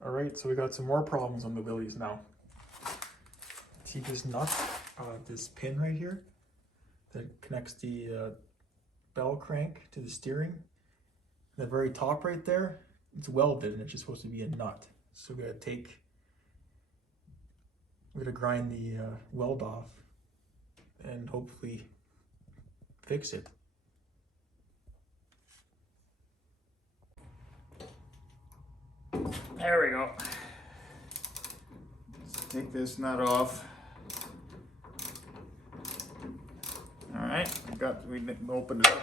All right, so we got some more problems on the Willys now. See this nut, this pin right here that connects the Bellcrank to the steering. The very top right there, it's welded and it's just supposed to be a nut. So we're gonna grind the weld off and hopefully fix it. There we go. Let's take this nut off. All right, we opened it up.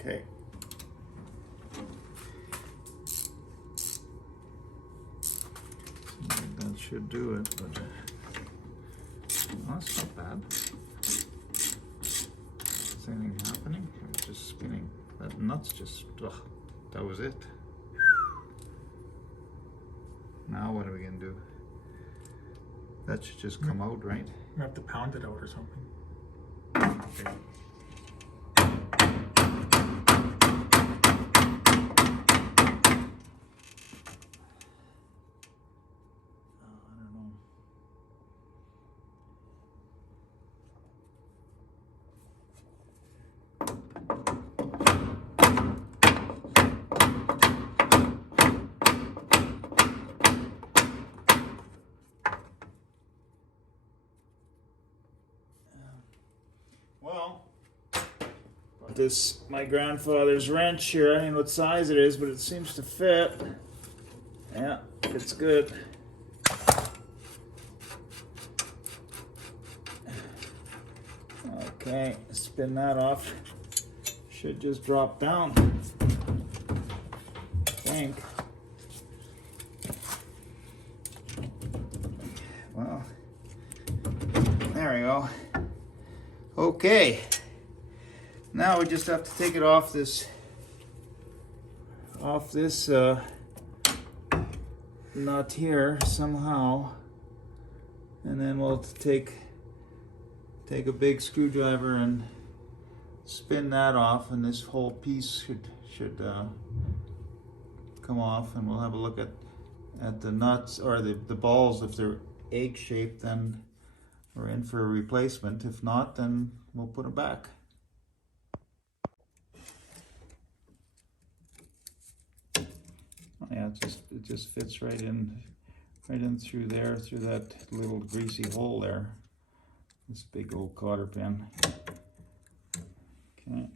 Okay. That should do it, but that's not bad. Is anything happening? It's just spinning. That nut's just, ugh, that was it. Now what are we gonna do? That should just come out, right? You have to pound it out or something. Okay. Well, this my grandfather's wrench here. I don't know what size it is, but it seems to fit. Yeah, it's good. Okay, spin that off. Should just drop down, I think. Well, there we go. Okay, now we just have to take it off this nut here somehow, and then we'll take a big screwdriver and spin that off, and this whole piece should come off, and we'll have a look at the nuts or the balls. If they're egg shaped, then we're in for a replacement. If not, then we'll put it back. Yeah, it just fits right in through there, through that little greasy hole there. This big old cotter pin. Okay.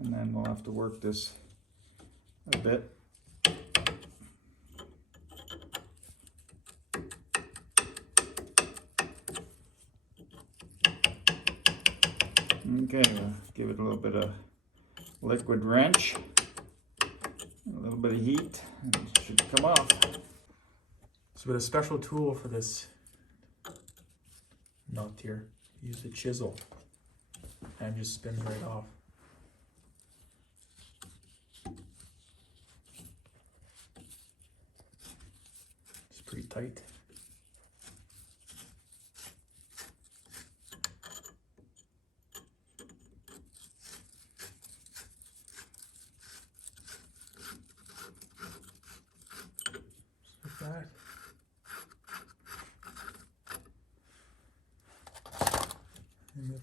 And then we'll have to work this a bit. Okay, we'll give it a little bit of liquid wrench, a little bit of heat, and it should come off. So we have a special tool for this nut here. Use the chisel and just spins right off. It's pretty tight. That. And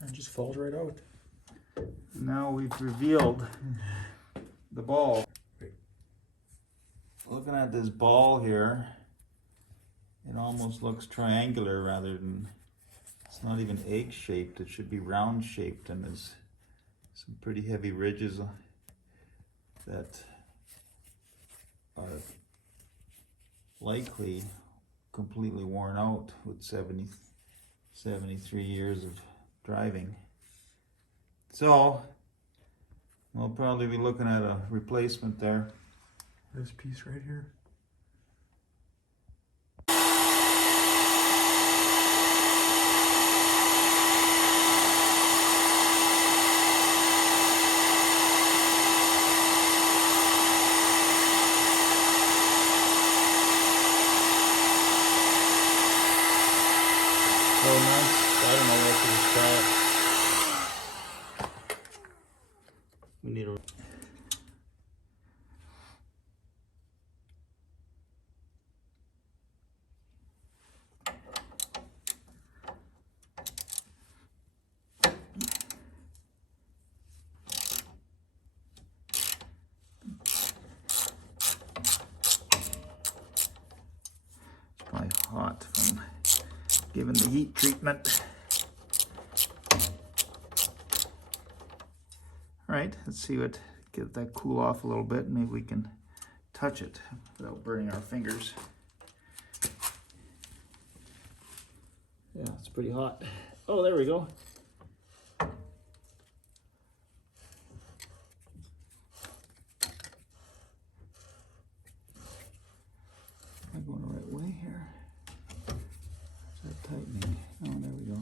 it just falls right out. Now we've revealed the ball. Looking at this ball here, it almost looks triangular rather than, it's not even egg shaped. It should be round shaped, and there's some pretty heavy ridges that are likely completely worn out with 73 years of driving. So we'll probably be looking at a replacement there. This piece right here. else. I don't know what to try. We need a... Probably hot from giving the heat treatment. All right, let's see what, get that cool off a little bit. Maybe we can touch it without burning our fingers. Yeah, it's pretty hot. Oh, there we go. Am I going the right way here? Is that tightening? Oh, there we go.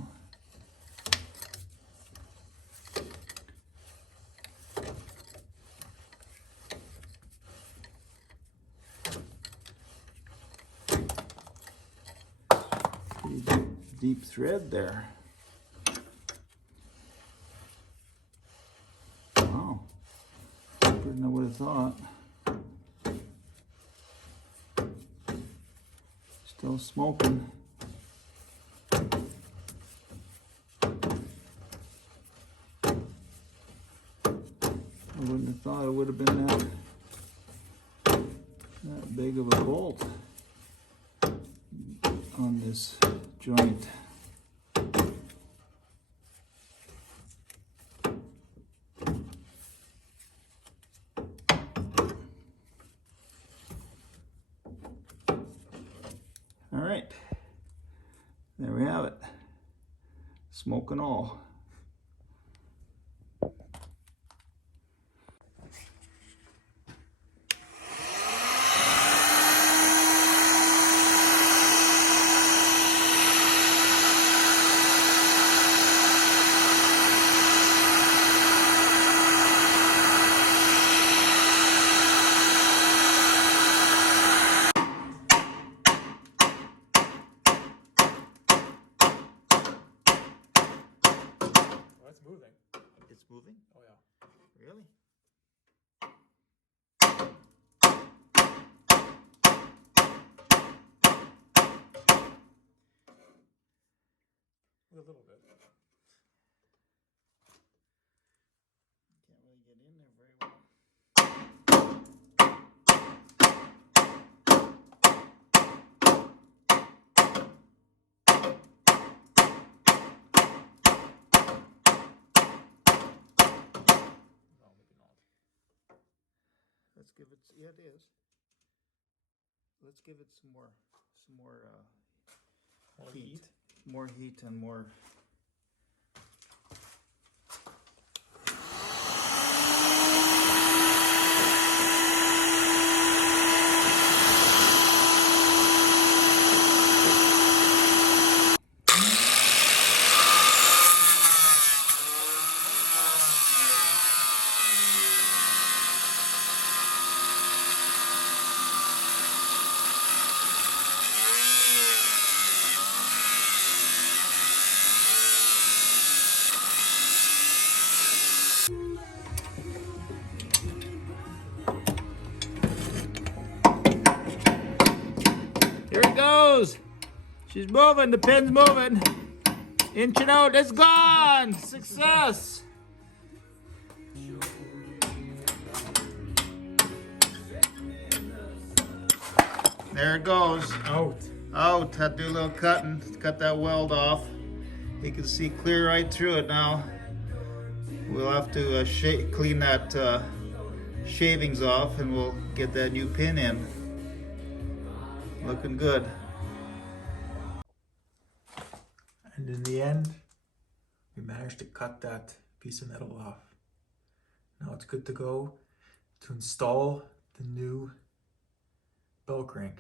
Pretty deep thread there. Wow. Better than I would have thought. Still smoking. I wouldn't have thought it would have been that big of a bolt on this joint. All right, there we have it. Smoke and all. It's moving. It's moving? Oh yeah. Really? A little bit. Can't really get in there very well. No, maybe not. Let's give it, yeah, it is. Let's give it some more More heat. heat. More heat and more. Here it goes. She's moving. The pin's moving. Inch it out. It's gone. Success. There it goes. Out. Out. Had to do a little cutting. Cut that weld off. You can see clear right through it now. We'll have to clean that shavings off, and we'll get that new pin in. Looking good. And in the end, we managed to cut that piece of metal off. Now it's good to go to install the new Bellcrank.